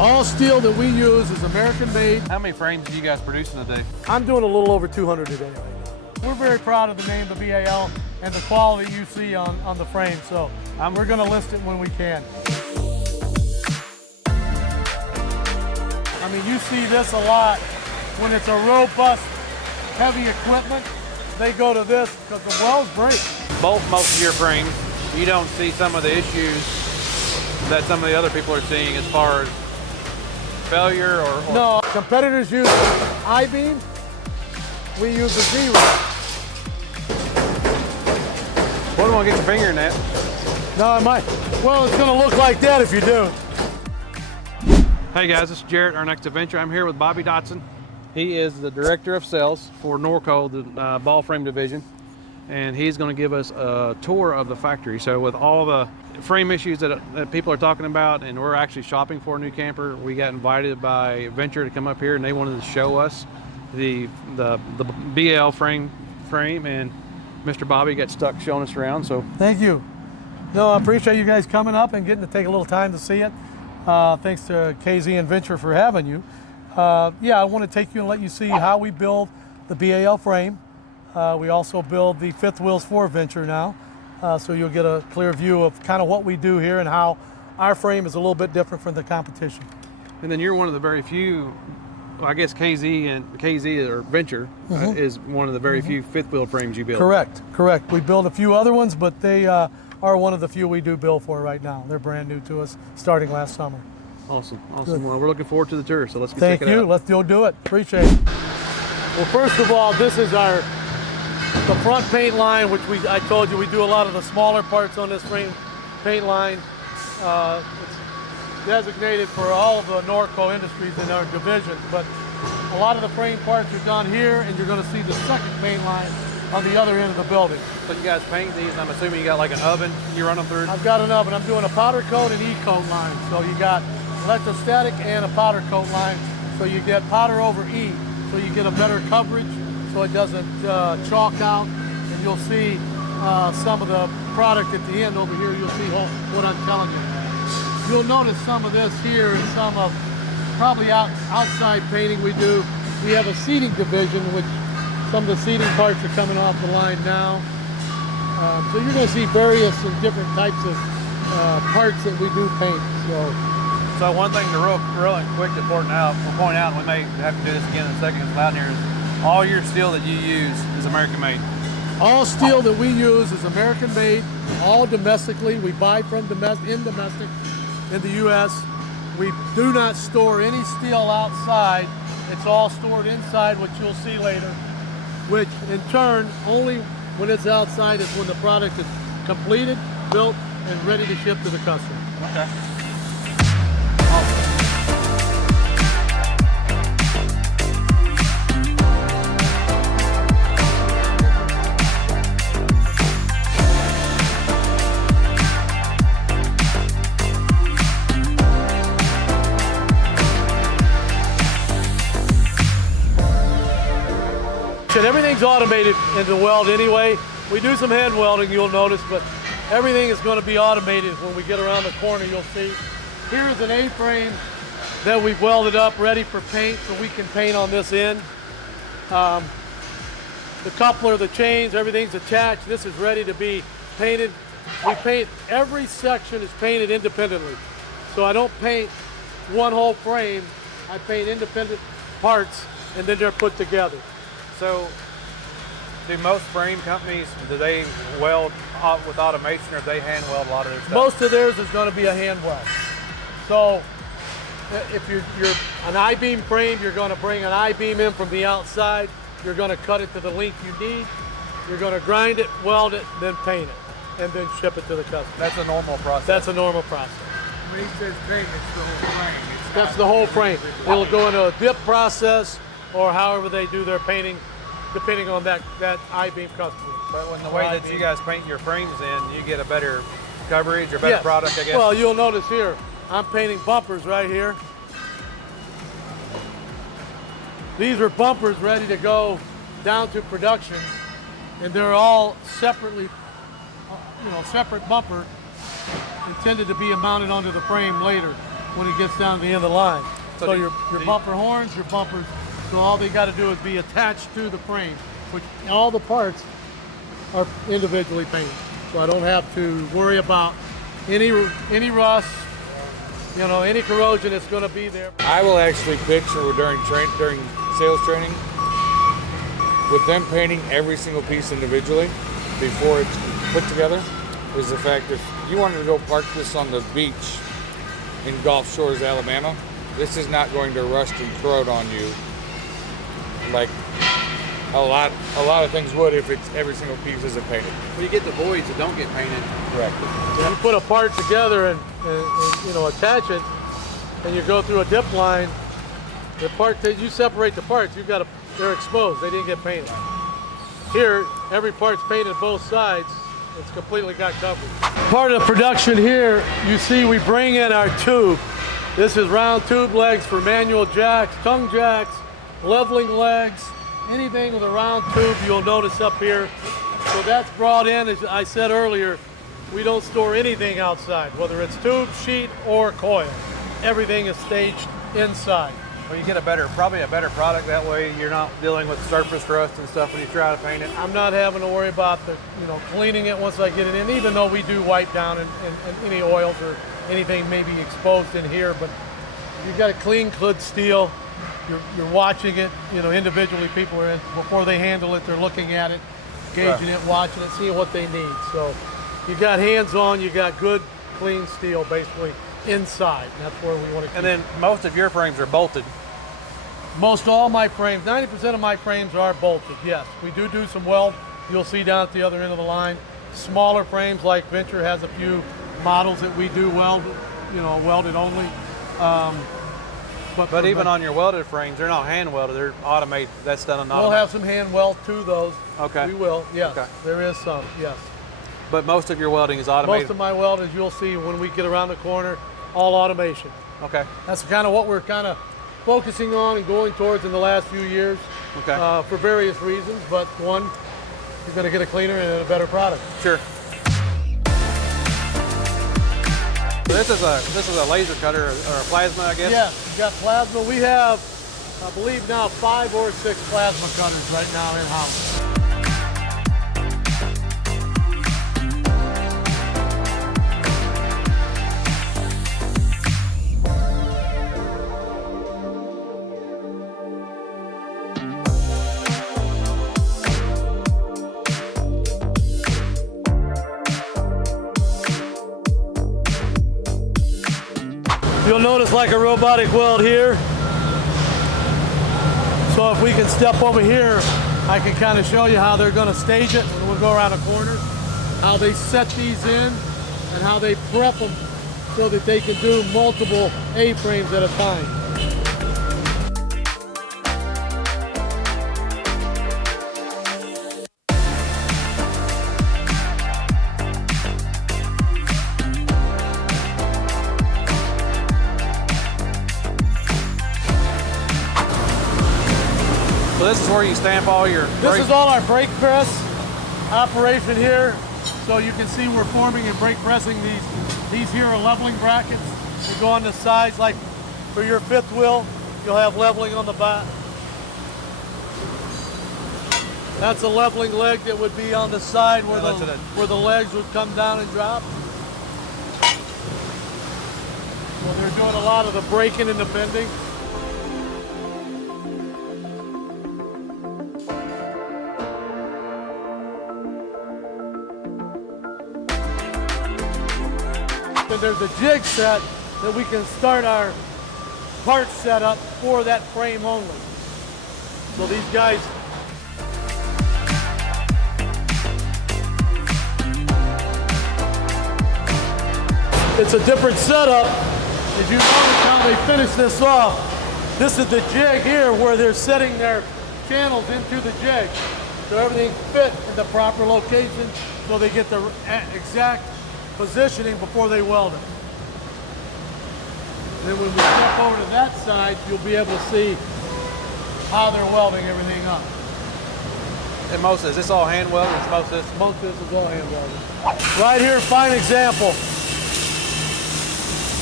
All steel that we use is American made. How many frames do you guys produce in a day? I'm doing a little over 200 a day right now. We're very proud of the name of the BAL and the quality you see on the frame, so we're going to list it when we can. I mean, you see this a lot. When it's a robust, heavy equipment, they go to this because the wells break. Most of your frames, you don't see some of the issues that some of the other people are seeing as far as failure or... No, competitors use I-beam, we use a Z-ring. Wouldn't want to get your finger in that. No, I might. Well, it's going to look like that if you do. Hey guys, this is Jarrett, our next adventure. I'm here with Bobby Dotson. He is the Director of Sales for Norco, the BAL Frame Division, and he's going to give us a tour of the factory. So with all the frame issues that people are talking about, and we're actually shopping for a new camper, we got invited by Venture to come up here, and they wanted to show us the BAL frame, and Mr. Bobby got stuck showing us around. So thank you. No, I appreciate you guys coming up and getting to take a little time to see it. Thanks to KZ and Venture for having you. Yeah, I want to take you and let you see how we build the BAL frame. We also build the fifth wheels for Venture now, so you'll get a clear view of kind of what we do here and how our frame is a little bit different from the competition. And then you're one of the very few, well, I guess KZ or Venture is one of the very few fifth wheel frames you build. Correct, correct. We build a few other ones, but they are one of the few we do build for right now. They're brand new to us starting last summer. Awesome, awesome. Good. Well, we're looking forward to the tour, so let's check it out. Thank you. Let's go do it. Appreciate it. Well, first of all, this is the front paint line, which I told you we do a lot of the smaller parts on this frame paint line. It's designated for all of the Norco industries in our divisions, but a lot of the frame parts are done here, and you're going to see the second paint line on the other end of the building. So you guys paint these, I'm assuming you got like an oven you run them through? I've got an oven. I'm doing a powder coat and E-coat line. So you got electrostatic and a powder coat line. So you get powder over E. So you get a better coverage so it doesn't chalk out. And you'll see some of the product at the end over here. You'll see what I'm telling you. You'll notice some of this here and some of probably outside painting we do. We have a seating division, which some of the seating parts are coming off the line now. So you're going to see various and different types of parts that we do paint. So one thing to real quick to point out, we may have to do this again in a second, it's loud here, is all your steel that you use is American made. All steel that we use is American made, all domestically. We buy from domestic in the U.S. We do not store any steel outside. It's all stored inside, which you'll see later, which in turn, only when it's outside is when the product is completed, built, and ready to ship to the customer. Okay. Everything's automated in the weld anyway. We do some hand welding, you'll notice, but everything is going to be automated. When we get around the corner, you'll see. Here's an A-frame that we've welded up, ready for paint, so we can paint on this end. The coupler, the chains, everything's attached. This is ready to be painted. We paint, every section is painted independently. So I don't paint one whole frame. I paint independent parts, and then they're put together. So, do most frame companies, do they weld with automation, or do they hand weld a lot of their stuff? Most of theirs is going to be a hand weld. So, if you're an I-beam frame, you're going to bring an I-beam in from the outside. You're going to cut it to the length you need. You're going to grind it, weld it, then paint it, and then ship it to the customer. That's a normal process. That's a normal process. When he says paint, it's the whole frame. That's the whole frame. It'll go into a dip process, or however they do their painting, depending on that I-beam customer. But when the way that you guys paint your frames in, you get a better coverage or better product, I guess? Well, you'll notice here, I'm painting bumpers right here. These are bumpers ready to go down to production, and they're all separately, separate bumper intended to be mounted onto the frame later. when it gets down to the end of the line. So So do- your do you- bumper horns, your bumpers, so all they got to do is be attached to the frame, which all the parts are individually painted. So I don't have to worry about any rust, you know, any corrosion that's going to be there. I will actually picture during sales training with them painting every single piece individually before it's put together is the fact that if you wanted to go park this on the beach in Gulf Shores, Alabama, this is not going to rust and corrode on you like a lot of things would if it's every single piece isn't painted. Well, you get the voids that don't get painted. Correct. When you put a part together and you know, attach it, and you go through a dip line, the part that you separate the parts, they're exposed. They didn't get painted. Here, every part's painted both sides. It's completely got coverage. Part of the production here, you see we bring in our tube. This is round tube legs for manual jacks, tongue jacks, leveling legs, anything with a round tube you'll notice up here. So that's brought in, as I said earlier, we don't store anything outside, whether it's tube, sheet, or coil. Everything is staged inside. Well, you get probably a better product that way. You're not dealing with surface rust and stuff when you try to paint it. I'm not having to worry about cleaning it once I get it in, even though we do wipe down and any oils or anything may be exposed in here, but you've got a clean, good steel. You're watching it, you know, individually people are in, before they handle it, they're looking at it, gauging it, watching it, seeing what they need. So you got hands on, you got good, clean steel basically inside. And that's where we want to keep And then most of your frames are bolted. Most all my frames, 90% of my frames are bolted, yes. We do some weld. You'll see down at the other end of the line. Smaller frames like Venture has a few models that we do weld, you know, welded only. But even on your welded frames, they're not hand welded, they're automated. That's done on we'll automated. have some hand weld to those. Okay. We will, yes. Okay. There is some, yes. But most of your welding is automated. Most of my weld, as you'll see when we get around the corner, all automation. Okay. That's kind of what we're kind of focusing on and going towards in the last few years. Okay. For various reasons, but one, you're going to get a cleaner and a better product. Sure. So this is a laser cutter or a plasma, I guess? Yeah, we got plasma. We have, I believe now, 5 or 6 plasma cutters right now in-house. You'll notice like a robotic weld here. So if we can step over here, I can kind of show you how they're going to stage it when we go around a corner, how they set these in, and how they prep them so that they can do multiple A-frames at a time. So this is where you stamp all your This is all our brake press operation here. So you can see we're forming and brake pressing these. These here are leveling brackets. They go on the sides, like for your fifth wheel, you'll have leveling on the back. That's a leveling leg that would be on the side where, where the legs would come down and drop. So they're doing a lot of the braking and the bending. And there's a jig set that we can start our part setup for that frame only. So these guys, it's a different setup. As you notice how they finish this off, this is the jig here where they're setting their channels into the jig. So everything fit in the proper location so they get the exact positioning before they weld it. Then when we step over to that side, you'll be able to see how they're welding everything up. And most is this all hand welded? Most of this is all hand welded. Right here, fine example.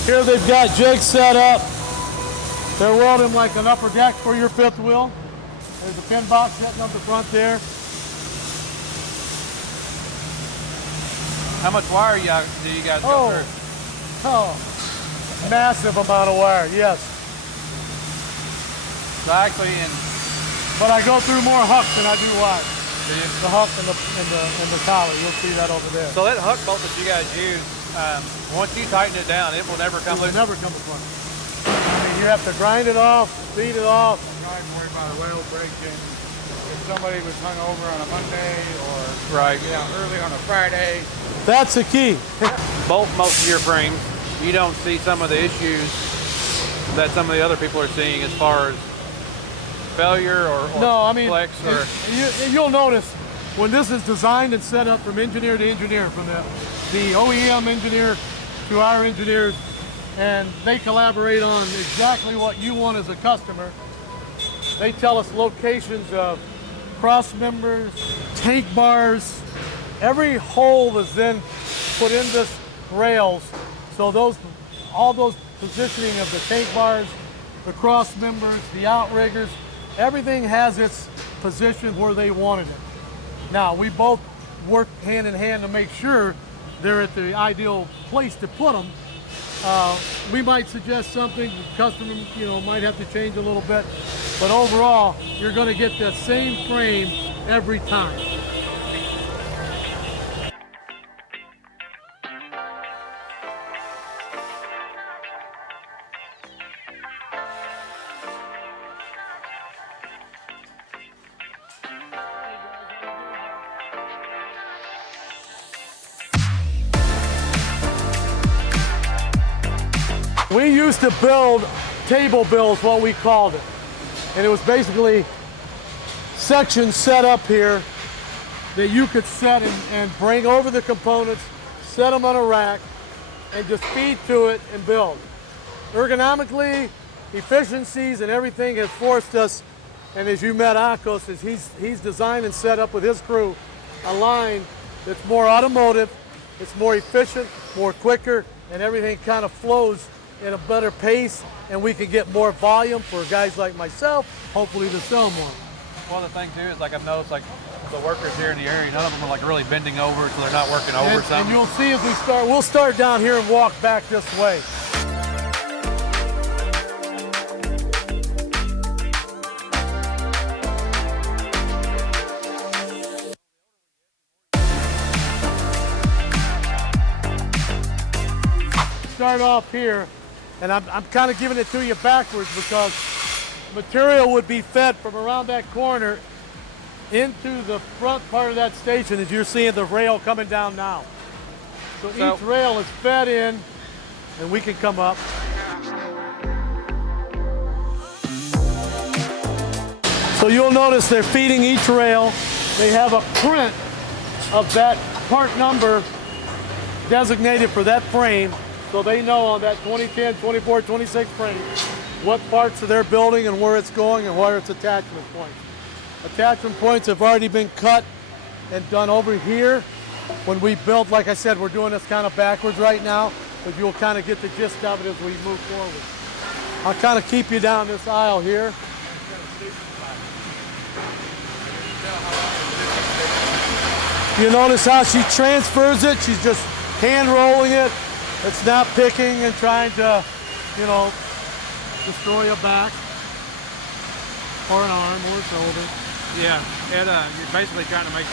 Here they've got jigs set up. They're welding like an upper deck for your fifth wheel. There's a pin box sitting up the front there. How much wire do you guys go through? Massive amount of wire, yes. So actually, But I go through more Huck than I do wire. do you? The Huck and the collar, you'll see that over there. So that Huck bolt that you guys use, once you tighten it down, it will never come loose. Never come apart. I mean, you have to grind it off, feed it off. You don't have to worry about a wheel breaking. If somebody was hung over on a Monday or early on a Friday. That's the key. Bolt most of your frames, you don't see some of the issues that some of the other people are seeing as far as failure or No, I mean, flex or you'll notice when this is designed and set up from engineer to engineer, from the OEM engineer to our engineers, and they collaborate on exactly what you want as a customer. They tell us locations of cross members, tank bars. Every hole is then put in this rails, so all those positioning of the tank bars, the cross members, the outriggers, everything has its position where they wanted it. Now, we both work hand in hand to make sure they're at the ideal place to put them. We might suggest something, the customer might have to change a little bit, but overall, you're going to get the same frame every time. We used to build table bills, what we called it. And it was basically sections set up here that you could set and bring over the components, set them on a rack, and just feed to it and build. Ergonomically, efficiencies and everything have forced us, and as you met Akos, is he's designed and set up with his crew a line that's more automotive, it's more efficient, more quicker, and everything kind of flows in a better pace, and we can get more volume for guys like myself, hopefully to sell more. one of the things too is like I've noticed like the workers here in the area, none of them are like really bending over, so they're not working over something. And you'll see as we'll start down here and walk back this way. Start off here, and I'm kind of giving it to you backwards because material would be fed from around that corner into the front part of that station as you're seeing the rail coming down now. So each rail is fed in, and we can come up. So you'll notice they're feeding each rail. They have a print of that part number designated for that frame, so they know on that 2010, 24, 26 frame what parts of their building and where it's going and where its attachment points. Attachment points have already been cut and done over here. When we build, like I said, we're doing this kind of backwards right now, but you'll kind of get the gist of it as we move forward. I'll kind of keep you down this aisle here. You notice how she transfers it? She's just hand rolling it. It's not picking and trying to, you know, destroy a back or an arm or a shoulder. Yeah, you're basically trying to make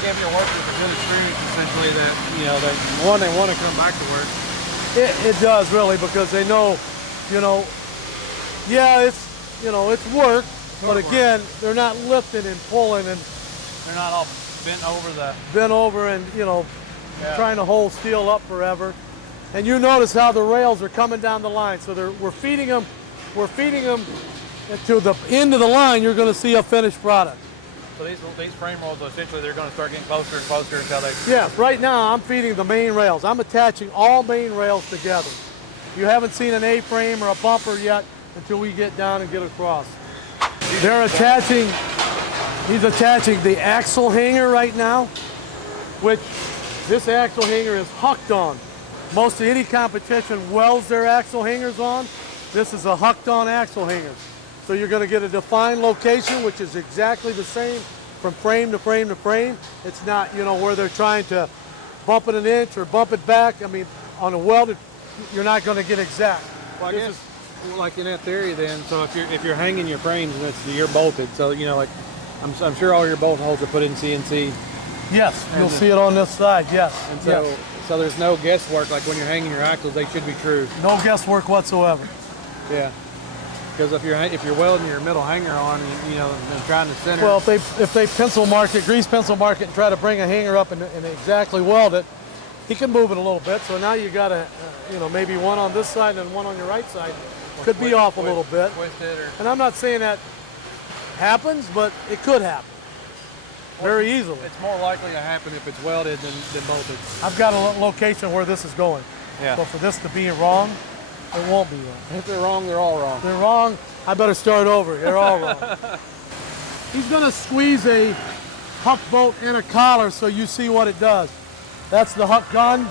give your workers a good experience, essentially, that, you know, they want to come back to work. It does really, because they know, you know, yeah, it's, you know, it's work, but again, they're not lifting and pulling and they're not all bent over and, you know, trying to hold steel up forever. And you notice how the rails are coming down the line. So we're feeding them to the end of the line. You're going to see a finished product. So these frame rolls, essentially, they're going to start getting closer and closer until they... Yeah, right now I'm feeding the main rails. I'm attaching all main rails together. You haven't seen an A-frame or a bumper yet until we get down and get across. He's attaching the axle hanger right now, which this axle hanger is hucked on. Most of any competition welds their axle hangers on. This is a hucked on axle hanger. So you're going to get a defined location, which is exactly the same from frame to frame to frame. It's not, you know, where they're trying to bump it an inch or bump it back. I mean, on a welded, you're not going to get exact. Well, I guess, like in that theory then, so if you're hanging your frames and you're bolted, so you know, like I'm sure all your bolt holes are put in CNC. Yes, you'll see it on this side, yes. And so, yes. so there's no guesswork, like when you're hanging your axles, they should be true. No guesswork whatsoever. Yeah. Because if you're welding your middle hanger on, you know, and trying to center. Well, if they pencil mark it, grease pencil mark it, and try to bring a hanger up and exactly weld it, he can move it a little bit. So now you got a, you know, maybe one on this side and one on your right side. Could be off a little bit. And I'm not saying that happens, but it could happen. Very easily. It's more likely to happen if it's welded than bolted. I've got a location where this is going. Yeah. So for this to be wrong, it won't be wrong. If they're wrong, they're all wrong. If they're wrong, I better start over. They're all wrong. He's going to squeeze a Huck bolt in a collar so you see what it does. That's the Huck gun.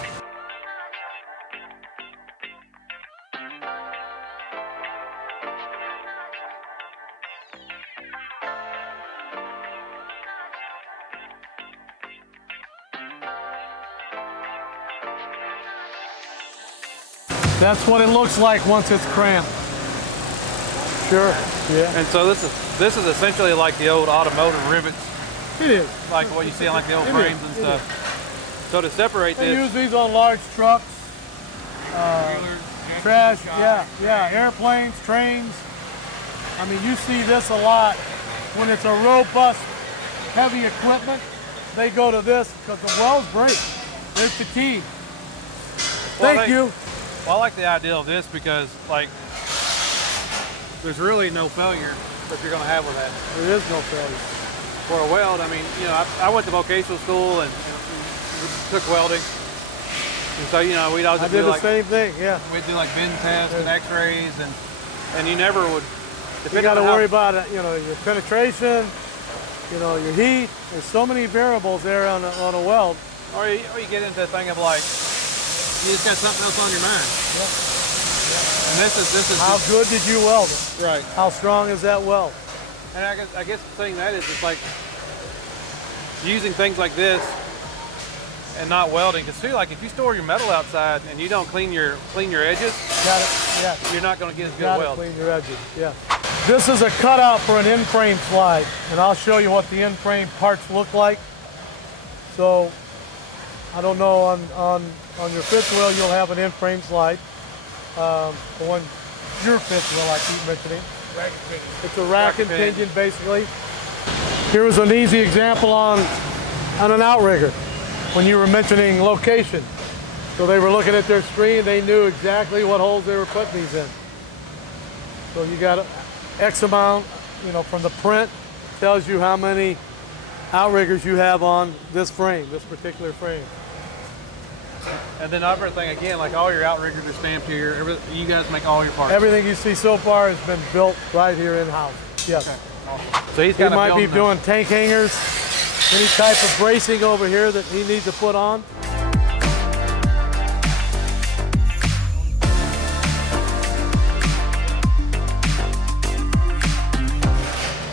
That's what it looks like once it's cramped. Sure. Yeah. And so this is essentially like the old automotive rivets. It is. Like what you see on like the old frames and stuff. So to separate They this. use these on large trucks, trash, yeah, airplanes, trains. I mean, you see this a lot. When it's a robust, heavy equipment, they go to this because the welds break. They're fatigued. Thank you. Well, I like the idea of this because, like, there's really no failure that you're going to have with that. There is no failure. For a weld, I mean, you know, I went to vocational school and took welding. And so, you know, we'd always do the same thing, yeah. We'd do like bend tests and x-rays, and you never would. You got to worry about it, you know, your penetration, you know, your heat. There's so many variables there on a weld. Or you get into a thing of like, you just got something else on your mind. Yep. And this is how good did you weld it? Right. How strong is that weld? And I guess the thing that is, it's like using things like this and not welding. Because too, like if you store your metal outside and you don't clean your edges, got it. Yeah. You're not going to get as good a weld. Clean your edges. Yeah. This is a cutout for an in-frame slide, and I'll show you what the in-frame parts look like. So I don't know, on your fifth wheel you'll have an in-frame slide. The one, your fifth wheel I keep mentioning. It's a rack and pinion basically. Here was an easy example on an outrigger when you were mentioning location. So they were looking at their screen, they knew exactly what holes they were putting these in. So you got X amount, you know, from the print, tells you how many outriggers you have on this frame, this particular frame. And then everything again, like all your outriggers are stamped here. You guys make all your parts. Everything you see so far has been built right here in house. Yes. Okay. Awesome. So he might be doing tank hangers, any type of bracing over here that he needs to put on.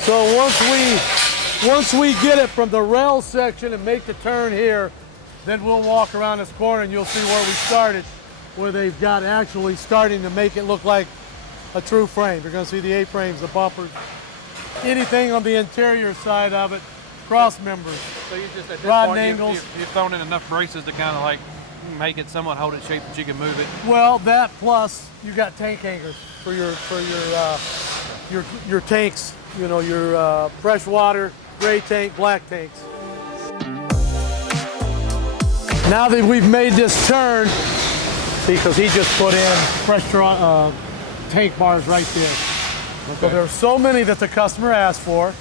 So once we get it from the rail section and make the turn here, then we'll walk around this corner and you'll see where we started, where they've got actually starting to make it look like a true frame. You're going to see the A-frames, the bumpers, anything on the interior side of it, cross members, so you just, at this rod point, angles. you've thrown in enough braces to kind of like make it somewhat hold its shape that you can move it. Well, that plus you got tank hangers for your tanks. You know, your freshwater, gray tank, black tanks. Now that we've made this turn, see, because he just put in fresh tank bars right there. Okay. So there are so many that the customer asked for.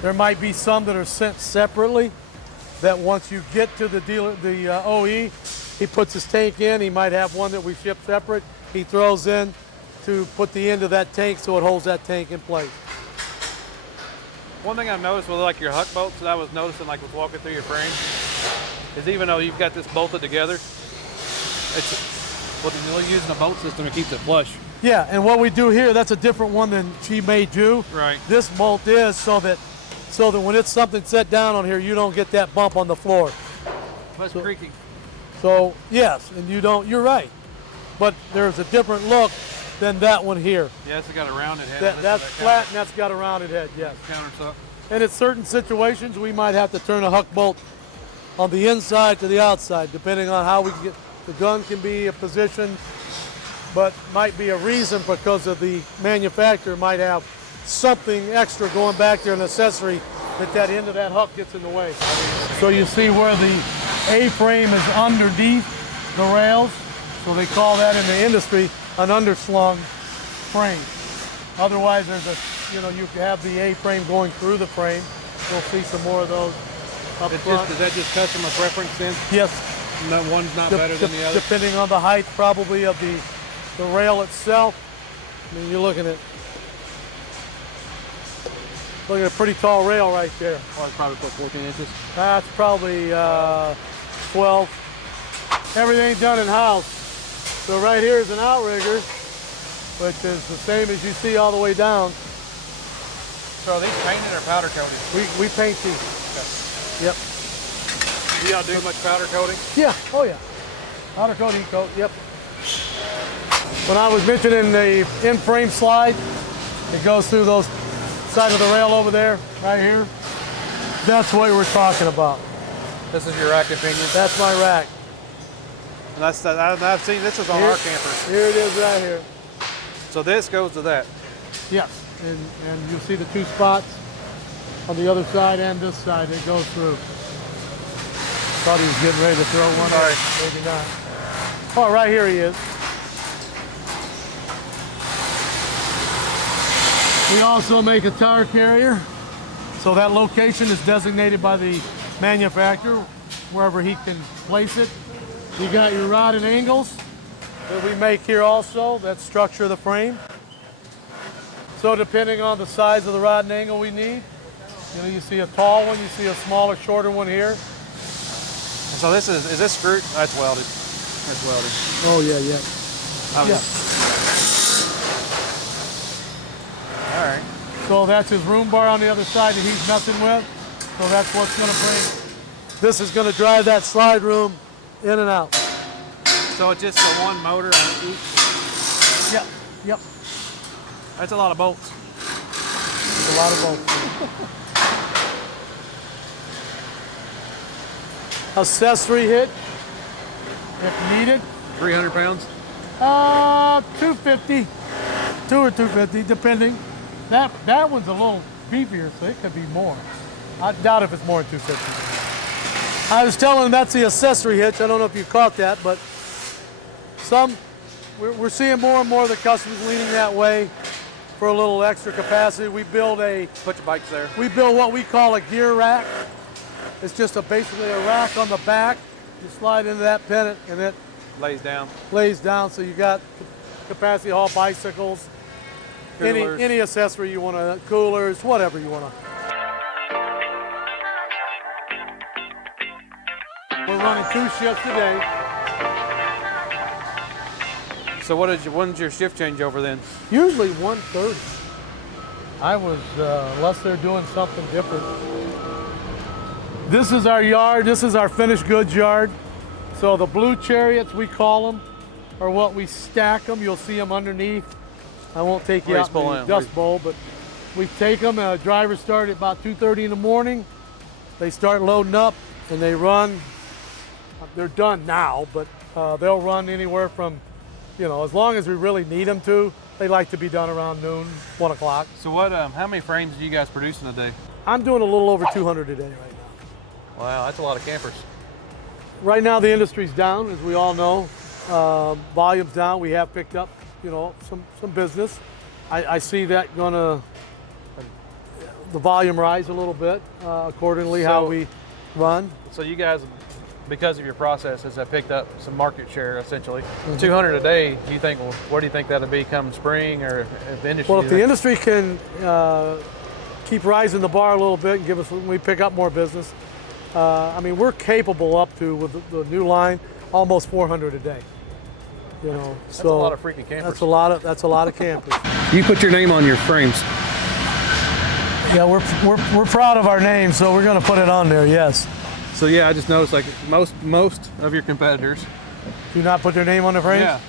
There might be some that are sent separately, that once you get to the dealer, the OE, he puts his tank in. He might have one that we ship separate. He throws in to put the end of that tank so it holds that tank in place. One thing I've noticed with like your Huck bolts that I was noticing like was walking through your frame is even though you've got this bolted together, Well, you're using a bolt system, it keeps it flush. Yeah, and what we do here, that's a different one than she made you. Right. This bolt is so that when it's something set down on here, you don't get that bump on the floor. Less creaky. So yes, and you don't. You're right, but there's a different look than that one here. Yeah, it's got a rounded head. That's flat and that's got a rounded head. Yes. Countertop. And in certain situations, we might have to turn a Huck bolt on the inside to the outside, depending on how we get the gun can be positioned, but might be a reason because of the manufacturer might have something extra going back there, an accessory that end of that Huck gets in the way. So you see where the A-frame is underneath the rails, so they call that in the industry an underslung frame. Otherwise, you have the A-frame going through the frame. You'll see some more of those up front. Is that just customer preference then? Yes. No, one's not better than the other? Depending on the height, probably, of the rail itself. I mean, you're looking at a pretty tall rail right there. Oh, it's probably 14 inches. That's probably 12. Everything done in-house. So right here is an outrigger, which is the same as you see all the way down. So are these painted or powder coated? We paint these. Okay. Yep. Do y'all do much powder coating? Yeah, oh yeah. Powder coat, E-coat, yep. When I was mentioning the in-frame slide, it goes through those side of the rail over there, right here. That's what we're talking about. This is your rack and pinion? That's my rack. And I've seen this is on our camper. Here it is right here. So this goes to that? Yes, and you'll see the two spots on the other side and this side that goes through. Thought he was getting ready to throw one. Sorry. Maybe not. Oh, right here he is. We also make a tire carrier. So that location is designated by the manufacturer, wherever he can place it. You got your rod and angles that we make here also, that structure the frame. So depending on the size of the rod and angle we need, you see a tall one, you see a smaller, shorter one here. And so this is this screwed? That's welded. That's welded. Oh yeah, yeah. All right. So that's his room bar on the other side that he's messing with. So that's what's gonna bring. This is gonna drive that slide room in and out. So it's just the one motor on each? Yep, yep. That's a lot of bolts. It's a lot of bolts. Accessory hitch, if needed. 300 pounds? 250, 2 or 250, depending. That one's a little beefier, so it could be more. I doubt if it's more than 250. I was telling him that's the accessory hitch. I don't know if you caught that, but we're seeing more and more of the customers leaning that way for a little extra capacity. We build Put your bikes there. We build what we call a gear rack. It's just basically a rack on the back. You slide into that pennant and it lays down, so you got capacity to haul bicycles, any accessory you want to, coolers, whatever you want to. We're running 2 shifts today. So when's your shift changeover then? Usually 1:30. I was, unless they're doing something different. This is our yard. This is our finished goods yard. So the blue chariots, we call them, are what we stack them. You'll see them underneath. I won't take you out in the dust bowl, but we take them. Drivers start at about 2:30 in the morning. They start loading up and they run. They're done now, but they'll run anywhere from, as long as we really need them to. They like to be done around noon, 1 o'clock. So how many frames do you guys produce in a day? I'm doing a little over 200 a day right now. Wow, that's a lot of campers. Right now the industry's down, as we all know. Volume's down. We have picked up, some business. I see that the volume rise a little bit accordingly how we run. So you guys, because of your processes, have picked up some market share essentially. 200 a day. Do you think? Well, where do you think that'll be come spring, or if the industry? Well, if the industry can keep rising the bar a little bit and we pick up more business. We're capable up to, with the new line, almost 400 a day. You know, That's a lot of freaking campers. That's a lot of campers. You put your name on your frames. Yeah, we're proud of our name, so we're going to put it on there. Yes. So yeah, I just noticed like most of your competitors Do not put their name on the frame. Yeah.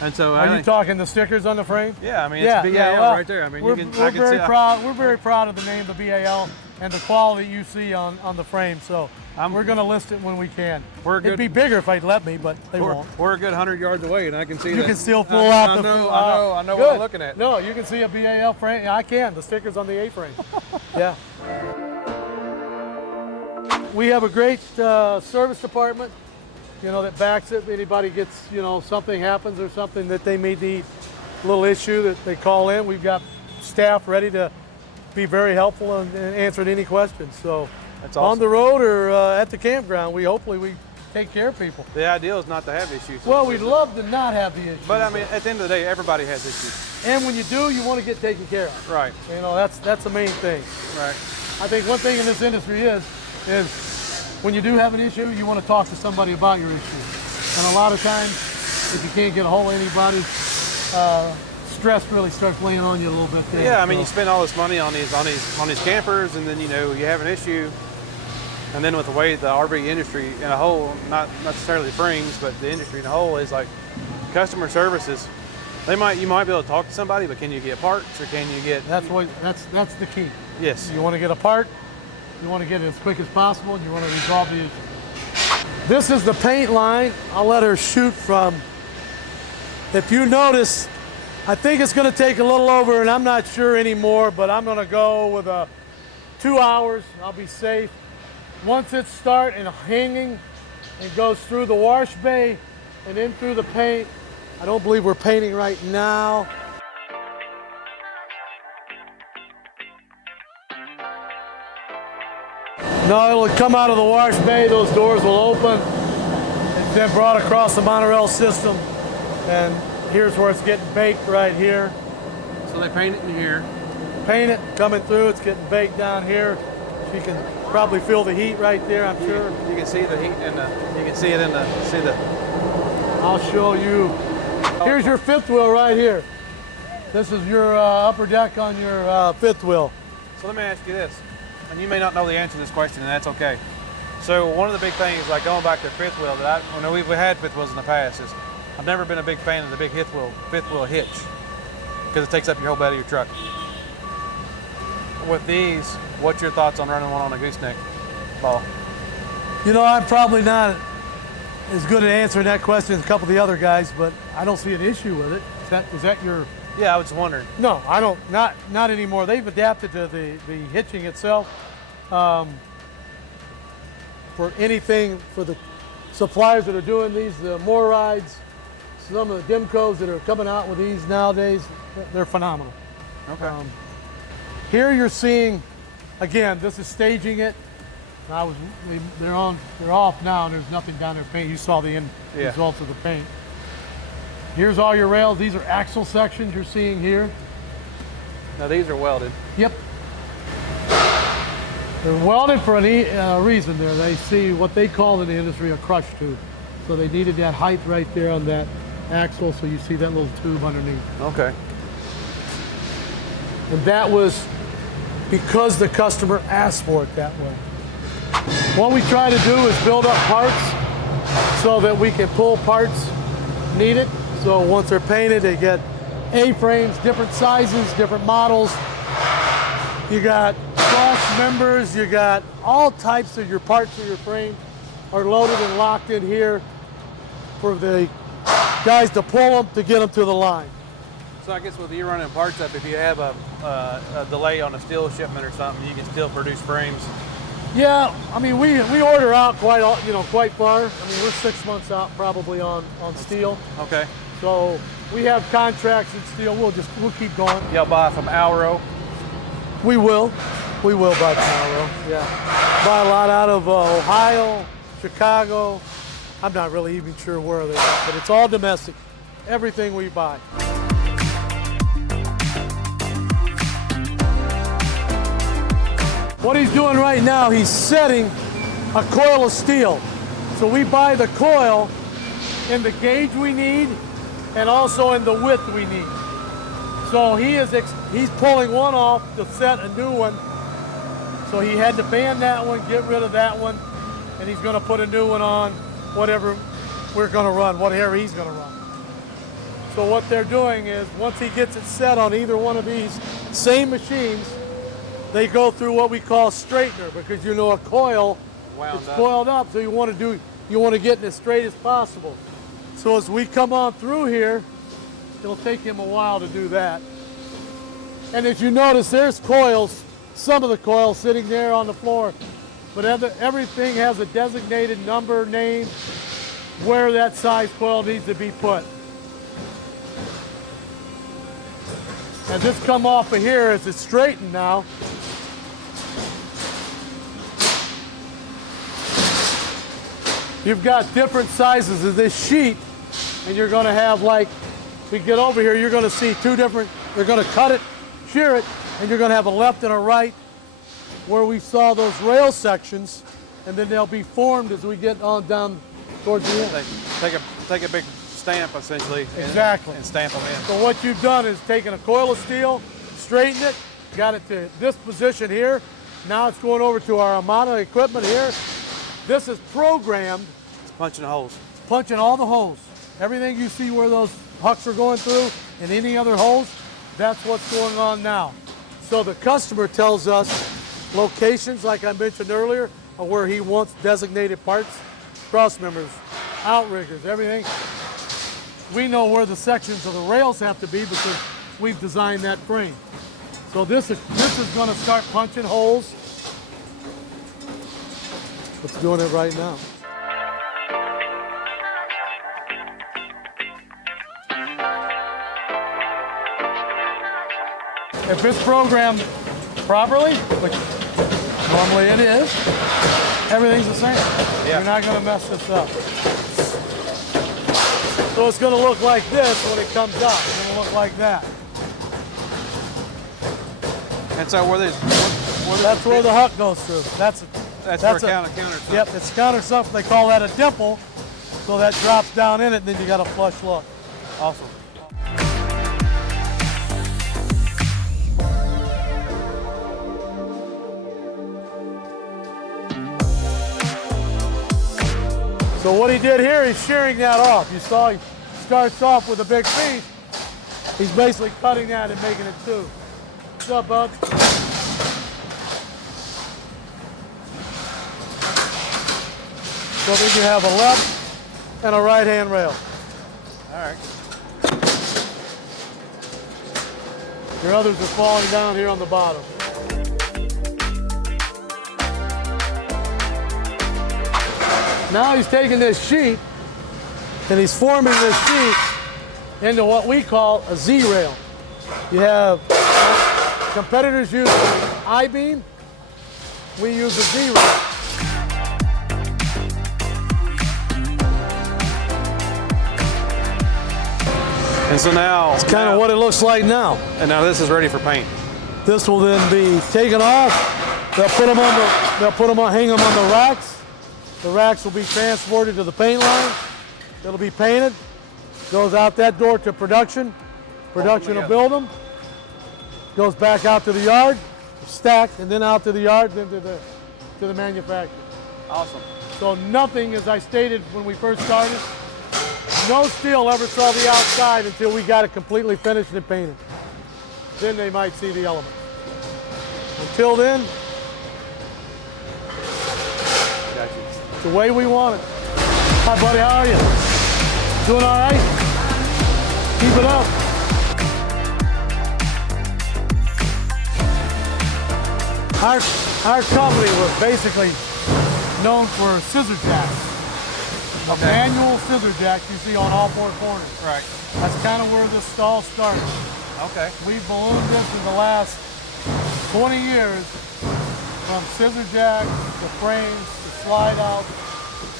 And so Are you talking the stickers on the frame? Yeah, I mean it's BAL well, right there. I mean we're very proud. We're very Right. proud of the name, the BAL, and the quality you see on the frame. So we're going to list it when we can. It'd be bigger if they'd let me, but they won't. We're a good 100 yards away, and I can see You can still pull out the. I know what I'm looking at. No, you can see a BAL frame. Yeah, I can. The stickers on the A-frame. Yeah. We have a great service department, you know, that backs it. If anybody gets, you know, something happens or something that they may need, a little issue that they call in, we've got staff ready to be very helpful and answer any questions. So That's awesome. on the road or at the campground, we take care of people. The ideal is not to have issues. Well, we'd love to not have the issues. But I mean, at the end of the day, everybody has issues. And when you do, you want to get taken care of. Right. You know, that's the main thing. Right. I think one thing in this industry is when you do have an issue, you want to talk to somebody about your issue. And a lot of times, if you can't get a hold of anybody, stress really starts weighing on you a little bit there. Yeah, I mean, you spend all this money on these campers, and then you know you have an issue, and then with the way the RV industry in a whole, not necessarily frames, but the industry in a whole is like customer services. You might be able to talk to somebody, but can you get parts or can you get? That's the key. Yes. You want to get a part, you want to get it as quick as possible, and you want to resolve the issue. This is the paint line. I'll let her shoot from. If you notice, I think it's going to take a little over, and I'm not sure anymore, but I'm going to go with 2 hours. I'll be safe. Once it starts and hanging, it goes through the wash bay and in through the paint. I don't believe we're painting right now. No, it'll come out of the wash bay. Those doors will open. It's then brought across the monorail system, and here's where it's getting baked right here. So they paint it in here. Paint it, coming through, it's getting baked down here. You can probably feel the heat right there, I'm sure. You can see the heat you can see it in the, I'll show you. Here's your fifth wheel right here. This is your upper deck on your fifth wheel. So let me ask you this, and you may not know the answer to this question, and that's okay. So one of the big things, like going back to fifth wheel, that I know we've had fifth wheels in the past, is I've never been a big fan of the big fifth wheel hitch, because it takes up your whole bed of your truck. With these, what's your thoughts on running one on a gooseneck ball? You know, I'm probably not as good at answering that question as a couple of the other guys, but I don't see an issue with it. Is that your? Yeah, I was wondering. No, I don't. Not anymore. They've adapted to the hitching itself. For anything, for the suppliers that are doing these, the more rides, some of the Dimcos that are coming out with these nowadays, they're phenomenal. Okay. Here you're seeing, again, this is staging it. They're off now, and there's nothing down there paint. You saw the end results of the paint. Here's all your rails. These are axle sections you're seeing here. Now these are welded. Yep. They're welded for a reason there. They see what they call in the industry a crush tube. So they needed that height right there on that axle, so you see that little tube underneath. Okay. And that was because the customer asked for it that way. What we try to do is build up parts so that we can pull parts needed. So once they're painted, they get A-frames, different sizes, different models. You got cross members, you got all types of your parts of your frame are loaded and locked in here for the guys to pull them to get them to the line. So I guess with you running parts up, if you have a delay on a steel shipment or something, you can still produce frames. Yeah, I mean we order out quite far. I mean we're 6 months out probably on steel. Okay. So we have contracts in steel. We'll keep going. Y'all buy from Alro? We will buy from Alro. Yeah, buy a lot out of Ohio, Chicago. I'm not really even sure where they are, but it's all domestic. Everything we buy. What he's doing right now, he's setting a coil of steel. So we buy the coil in the gauge we need and also in the width we need. So he's pulling one off to set a new one. So he had to band that one, get rid of that one, and he's gonna put a new one on, whatever we're gonna run, whatever he's gonna run. So what they're doing is, once he gets it set on either one of these same machines, they go through what we call straightener, because you know a coil, it's coiled up, so you want to get it as straight as possible. So as we come on through here, it'll take him a while to do that. And as you notice, there's coils, some of the coils sitting there on the floor, but everything has a designated number, name, where that size coil needs to be put. And this come off of here as it's straightened now. You've got different sizes of this sheet, and you're gonna have, like, if we get over here, you're gonna see two different, they're gonna cut it, shear it, and you're gonna have a left and a right where we saw those rail sections, and then they'll be formed as we get on down towards the end. Take a big stamp, essentially. Exactly. And stamp them in. So what you've done is taken a coil of steel, straightened it, got it to this position here. Now it's going over to our Amana equipment here. This is programmed. It's punching the holes. Punching all the holes. Everything you see where those Hucks are going through and any other holes, that's what's going on now. So the customer tells us locations, like I mentioned earlier, of where he wants designated parts, cross members, outriggers, everything. We know where the sections of the rails have to be because we've designed that frame. So this is going to start punching holes. It's doing it right now. If it's programmed properly, which normally it is, everything's the same. Yeah. You're not going to mess this up. So it's going to look like this when it comes out. It's going to look like that. And so that's where the Huck goes through. That's where counter. Yep, it's counter something. They call that a dimple. So that drops down in it, and then you got a flush look. Awesome. So what he did here is shearing that off. You saw he starts off with a big piece. He's basically cutting that and making it two. What's up, bud? So then you have a left and a right hand rail. All right. Your others are falling down here on the bottom. Now he's taking this sheet and he's forming this sheet into what we call a Z-rail. You have competitors use I-beam, we use a Z-rail. And so now it's kind of what it looks like now. And now this is ready for paint. This will then be taken off. They'll put them hang them on the racks. The racks will be transported to the paint line. It'll be painted. Goes out that door to production. Production will build them. Goes back out to the yard, stacked, and then out to the yard, then to the manufacturer. Awesome. So nothing, as I stated when we first started, no steel ever saw the outside until we got it completely finished and painted. Then they might see the element. Until then, it's the way we want it. Hi, buddy, how are you? Doing all right? Keep it up. Our company was basically known for scissor jacks. A manual scissor jack you see on all four corners. Right. That's kind of where this all started. Okay. We've ballooned this in the last 20 years from scissor jacks to frames to slide out.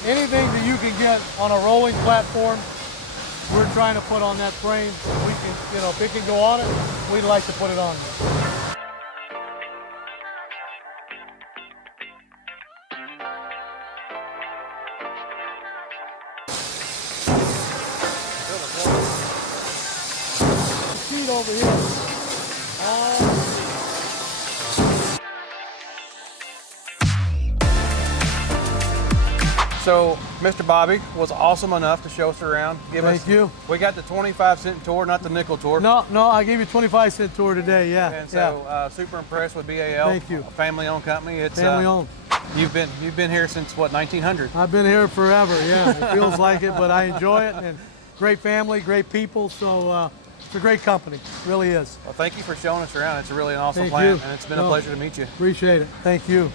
Anything that you can get on a rolling platform, we're trying to put on that frame. We can, if it can go on it, we'd like to put it on there. over here. All So, Mr. Bobby was awesome enough to show us around. Thank you. We got the 25-cent tour, not the nickel tour. No, I gave you a 25-cent tour today, yeah. And so, super impressed with BAL. Thank you. A family-owned company. It's Family owned. You've been here since what, 1900? I've been here forever, yeah. It feels like it, but I enjoy it. And great family, great people, so it's a great company, it really is. Well, thank you for showing us around. It's really an awesome Thank plant, you. and it's been a pleasure to meet you. Appreciate it. Thank you.